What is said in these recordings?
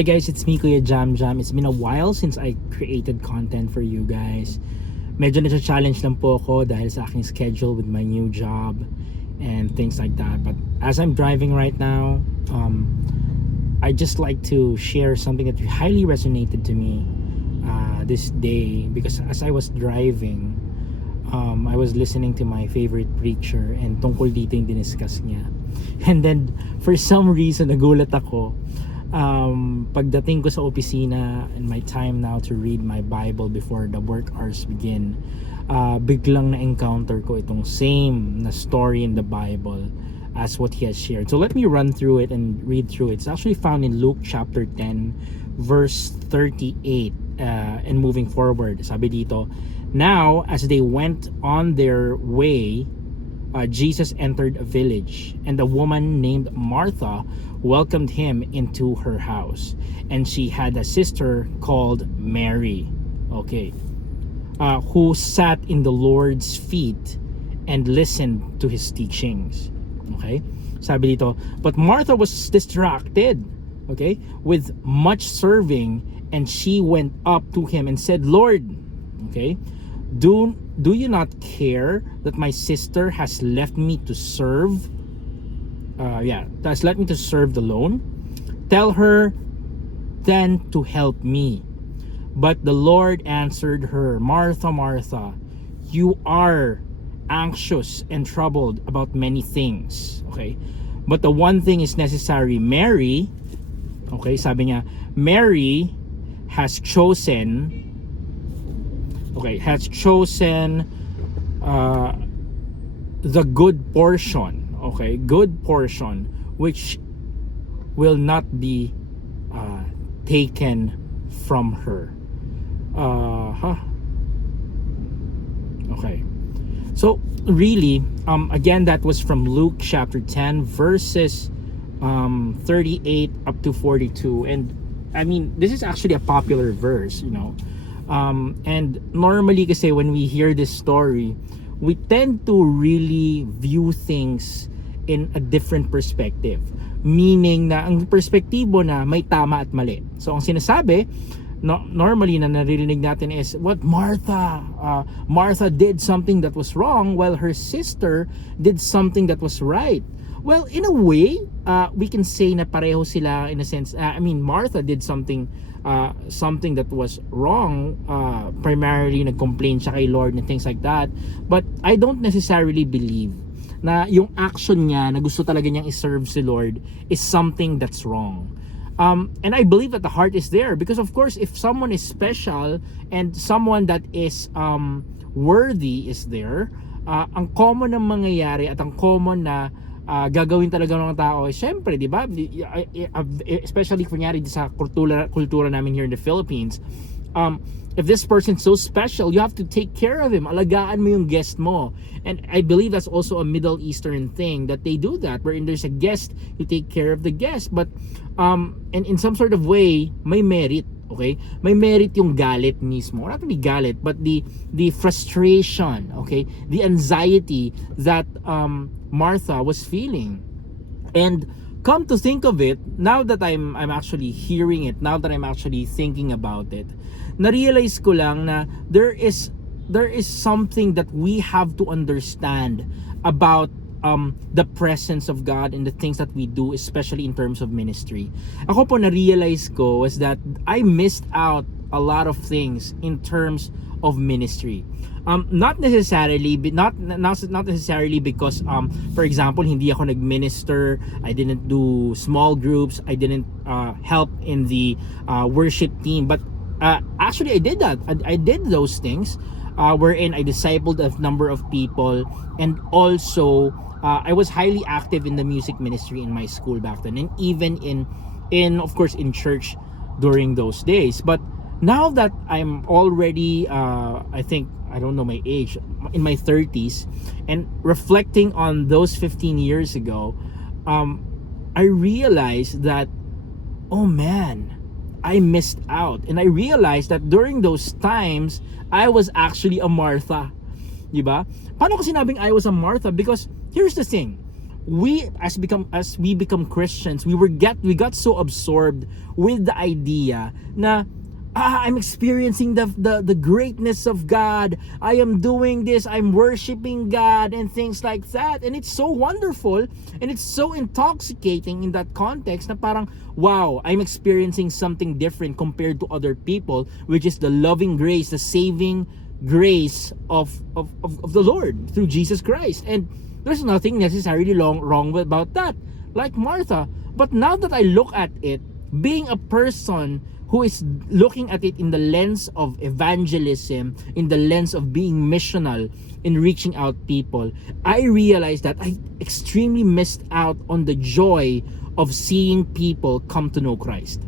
Hey guys, it's me, Kuya Jam Jam. It's been a while since I created content for you guys. Medyo na-challenge lang po ako dahil sa aking schedule with my new job and things like that. But as I'm driving right now, I just like to share something that highly resonated to me this day, because as I was driving, I was listening to my favorite preacher and tungkol dito yung diniscuss niya. And then for some reason nagulat ako pagdating ko sa opisina and my time now to read my Bible before the work hours begin, biglang na-encounter ko itong same na story in the Bible as what he has shared. So let me run through it and read through it. It's actually found in Luke chapter 10 verse 38 and moving forward. Sabi dito, now as they went on their way, Jesus entered a village, and a woman named Martha welcomed him into her house, and she had a sister called Mary, who sat in the Lord's feet and listened to his teachings. Sabi dito, but Martha was distracted, with much serving, and she went up to him and said, Lord, do you not care that my sister has left me to serve? Has left me to serve alone? Tell her then to help me. But the Lord answered her, Martha, Martha, you are anxious and troubled about many things. But the one thing is necessary. Mary, sabi niya, Mary has chosen the good portion, which will not be taken from her. So really, again, that was from Luke chapter 10 verses 38 up to 42, and I mean, this is actually a popular verse, and normally kasi when we hear this story, we tend to really view things in a different perspective, meaning na ang perspektibo na may tama at mali. So ang sinasabi normally na naririnig natin is what Martha did something that was wrong while her sister did something that was right. Well, in a way, we can say na pareho sila in a sense. Martha did something that was wrong, primarily nag-complain siya kay Lord and things like that. But I don't necessarily believe na yung action niya na gusto talaga niyang iserve si Lord is something that's wrong. And I believe that the heart is there, because of course if someone is special and someone that is worthy is there, ang common na mangyayari at ang common na gagawin talaga ng tao ay syempre, di ba, especially kunyari sa kultura namin here in the Philippines, if this person's so special, you have to take care of him, alagaan mo yung guest mo. And I believe that's also a Middle Eastern thing, that they do that, wherein there's a guest, you take care of the guest. But and in some sort of way, may merit. May merit yung galit mismo, not really galit, but the frustration, the anxiety that Martha was feeling. And come to think of it, now that I'm actually hearing it, now that I'm actually thinking about it, na-realize ko lang na there is something that we have to understand about the presence of God and the things that we do, especially in terms of ministry. Ako po, na-realize ko was that I missed out a lot of things in terms of ministry. Not necessarily because for example, hindi ako nag-minister, I didn't do small groups, I didn't help in the worship team, but actually I did that. I did those things, wherein I discipled a number of people, and also I was highly active in the music ministry in my school back then, and even in of course in church during those days. But now that I'm already I don't know my age, in my 30s, and reflecting on those 15 years ago, I realized that, oh man, I missed out. And I realized that during those times, I was actually a Martha. Diba? Paano ko sinabing I was a Martha? Because here's the thing. as we become Christians, we got so absorbed with the idea na I'm experiencing the greatness of God. I am doing this. I'm worshiping God and things like that. And it's so wonderful and it's so intoxicating in that context na parang, wow, I'm experiencing something different compared to other people, which is the loving grace, the saving grace of the Lord through Jesus Christ. And there's nothing necessarily wrong about that, like Martha. But now that I look at it, being a person who is looking at it in the lens of evangelism, in the lens of being missional, in reaching out people, I realized that I extremely missed out on the joy of seeing people come to know Christ.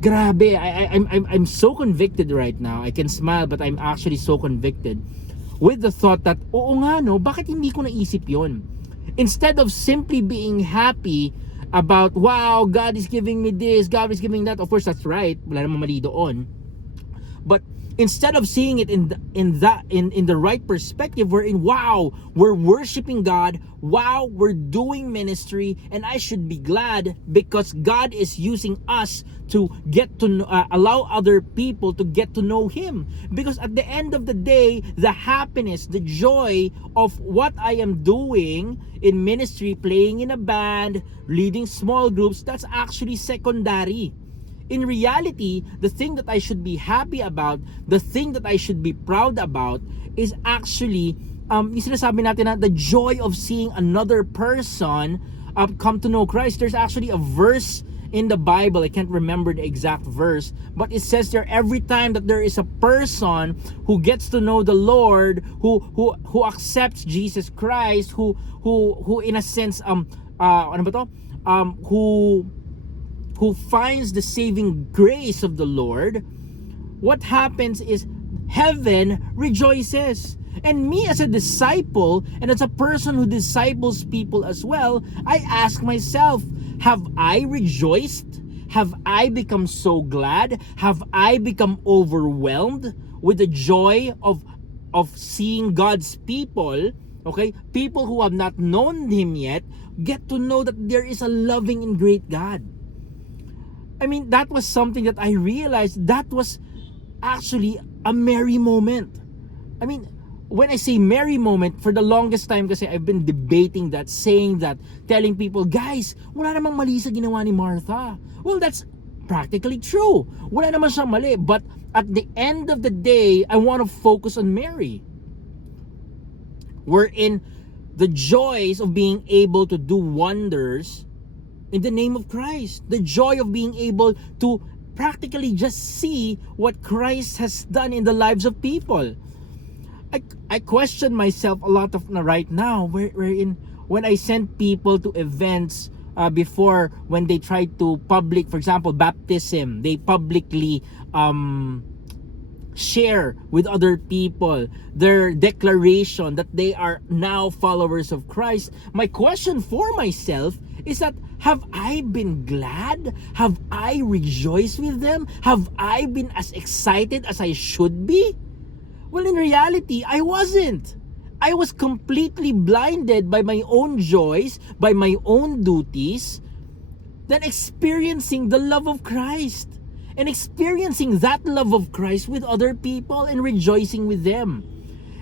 Grabe, I'm so convicted right now. I can smile, but I'm actually so convicted with the thought that, oo nga no, bakit hindi ko naisip yon? Instead of simply being happy about, wow, God is giving me this, God is giving that. Of course, that's right. Wala namang mali doon. But instead of seeing it in the right perspective, we're in, wow, we're worshiping God, wow, we're doing ministry, and I should be glad because God is using us to get to allow other people to get to know Him. Because at the end of the day, the happiness, the joy of what I am doing in ministry, playing in a band, leading small groups, that's actually secondary. In reality, the thing that I should be happy about, the thing that I should be proud about is actually yung sinasabi natin na the joy of seeing another person come to know Christ. There's actually a verse in the Bible, I can't remember the exact verse, but it says there, every time that there is a person who gets to know the Lord, who accepts Jesus Christ, who in a sense who finds the saving grace of the Lord, what happens is heaven rejoices. And me as a disciple and as a person who disciples people as well, I ask myself, have I rejoiced? Have I become so glad? Have I become overwhelmed with the joy of seeing God's people, okay, people who have not known Him yet, get to know that there is a loving and great God? I mean, that was something that I realized that was actually a merry moment. I mean, when I say merry moment, for the longest time kasi I've been debating that, saying that, telling people, guys, wala namang mali sa ginawa ni Martha. Well, that's practically true. Wala naman siyang mali. But at the end of the day, I want to focus on Mary. Wherein the joys of being able to do wonders in the name of Christ. The joy of being able to practically just see what Christ has done in the lives of people. I question myself a lot of right now, wherein when I send people to events before, when they try to public, for example, baptism, they publicly share with other people their declaration that they are now followers of Christ. My question for myself is that, have I been glad? Have I rejoiced with them? Have I been as excited as I should be? Well, in reality, I wasn't. I was completely blinded by my own joys, by my own duties, than experiencing the love of Christ. And experiencing that love of Christ with other people and rejoicing with them.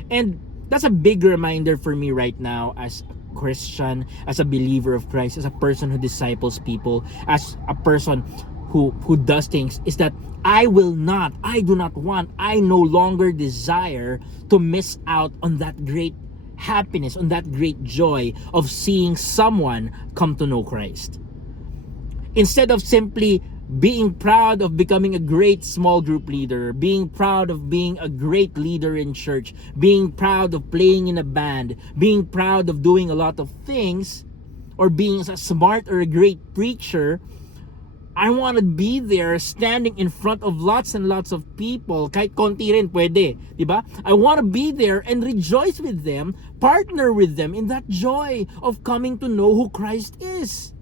And that's a big reminder for me right now as a Christian, as a believer of Christ, as a person who disciples people, as a person who does things, is that I do not want, I no longer desire to miss out on that great happiness, on that great joy of seeing someone come to know Christ. Instead of simply being proud of becoming a great small group leader, being proud of being a great leader in church, being proud of playing in a band, being proud of doing a lot of things, or being a smart or a great preacher, I want to be there standing in front of lots and lots of people. Kahit konti rin pwede, di ba? I want to be there and rejoice with them, partner with them in that joy of coming to know who Christ is.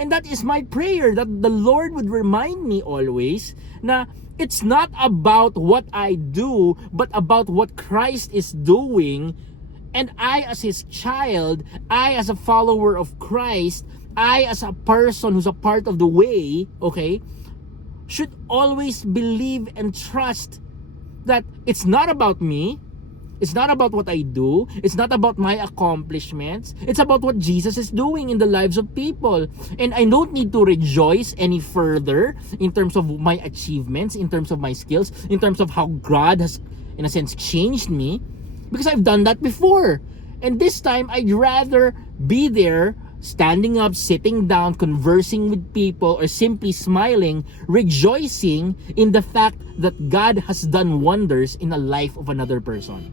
And that is my prayer, that the Lord would remind me always na it's not about what I do, but about what Christ is doing And I as his child, I as a follower of Christ, I as a person who's a part of the way, okay, should always believe and trust that it's not about me. It's not about what I do. It's not about my accomplishments. It's about what Jesus is doing in the lives of people. And I don't need to rejoice any further in terms of my achievements, in terms of my skills, in terms of how God has, in a sense, changed me, because I've done that before. And this time, I'd rather be there, standing up, sitting down, conversing with people, or simply smiling, rejoicing in the fact that God has done wonders in the life of another person.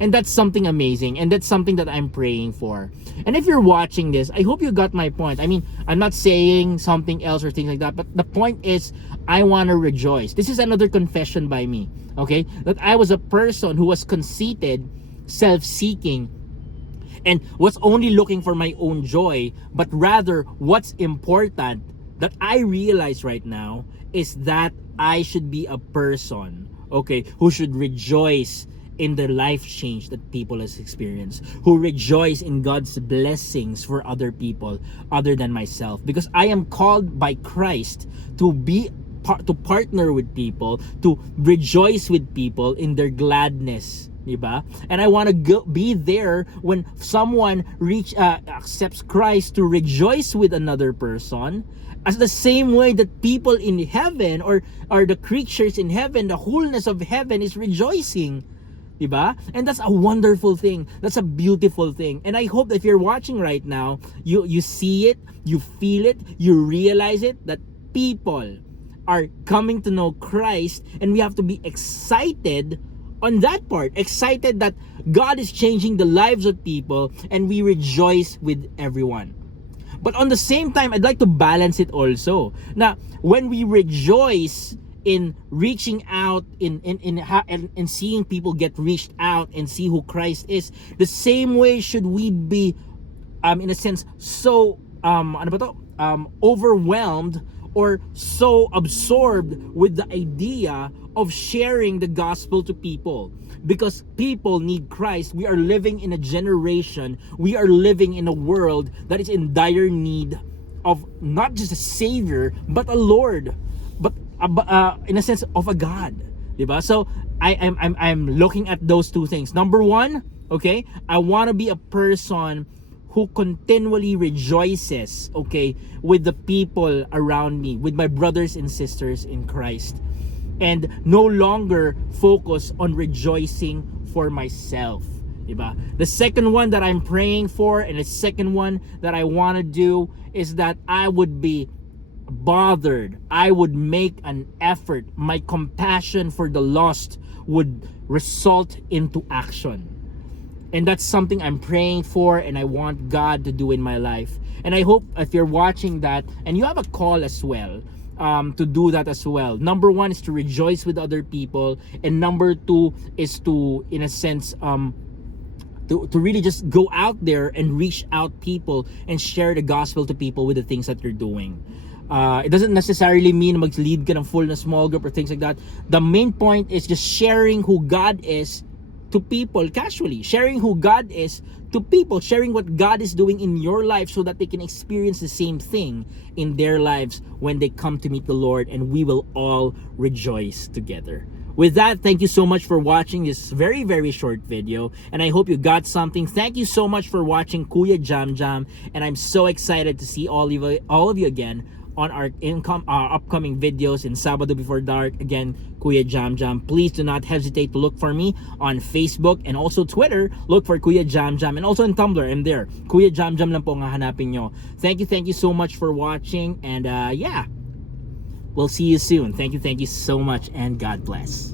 And that's something amazing, and that's something that I'm praying for. And if you're watching this, I hope you got my point. I mean, I'm not saying something else or things like that, but the point is, I want to rejoice. This is another confession by me, okay? That I was a person who was conceited, self-seeking, and was only looking for my own joy, but rather what's important that I realize right now is that I should be a person, okay, who should rejoice in the life change that people has experienced, who rejoice in God's blessings for other people other than myself, because I am called by Christ to be to partner with people, to rejoice with people in their gladness, diba? And I want to be there when someone accepts Christ, to rejoice with another person, as the same way that people in heaven, or the creatures in heaven, the wholeness of heaven is rejoicing. Diba? And that's a wonderful thing. That's a beautiful thing. And I hope that if you're watching right now, you see it, you feel it, you realize it, that people are coming to know Christ, and we have to be excited on that part. Excited that God is changing the lives of people, and we rejoice with everyone. But on the same time, I'd like to balance it also. Now, when we rejoice in reaching out, in seeing people get reached out and see who Christ is, the same way should we be in a sense so overwhelmed or so absorbed with the idea of sharing the gospel to people, because people need Christ. We are living in a generation, we are living in a world that is in dire need of not just a savior, but a Lord, but in a sense of a God, diba? So I'm looking at those two things. Number one, okay, I want to be a person who continually rejoices, okay, with the people around me, with my brothers and sisters in Christ, and no longer focus on rejoicing for myself, diba? The second one that I'm praying for, and the second one that I want to do, is that I would be bothered, I would make an effort, my compassion for the lost would result into action. And that's something I'm praying for, and I want God to do in my life. And I hope if you're watching that and you have a call as well, to do that as well. Number one is to rejoice with other people, and number two is to, in a sense, to really just go out there and reach out people and share the gospel to people with the things that you're doing. It doesn't necessarily mean mag-lead ka ng full na small group or things like that. The main point is just sharing who God is to people casually, sharing who God is to people, sharing what God is doing in your life so that they can experience the same thing in their lives when they come to meet the Lord, and we will all rejoice together. With that, thank you so much for watching this very, very short video, and I hope you got something. Thank you so much for watching Kuya Jam Jam, and I'm so excited to see all of you again on our upcoming videos in Sabado Before Dark. Again, Kuya Jam Jam. Please do not hesitate to look for me on Facebook and also Twitter. Look for Kuya Jam Jam, and also in Tumblr, I'm there. Kuya Jam Jam lang po ang hahanapin nyo. Thank you so much for watching, and yeah, we'll see you soon. Thank you so much, and God bless.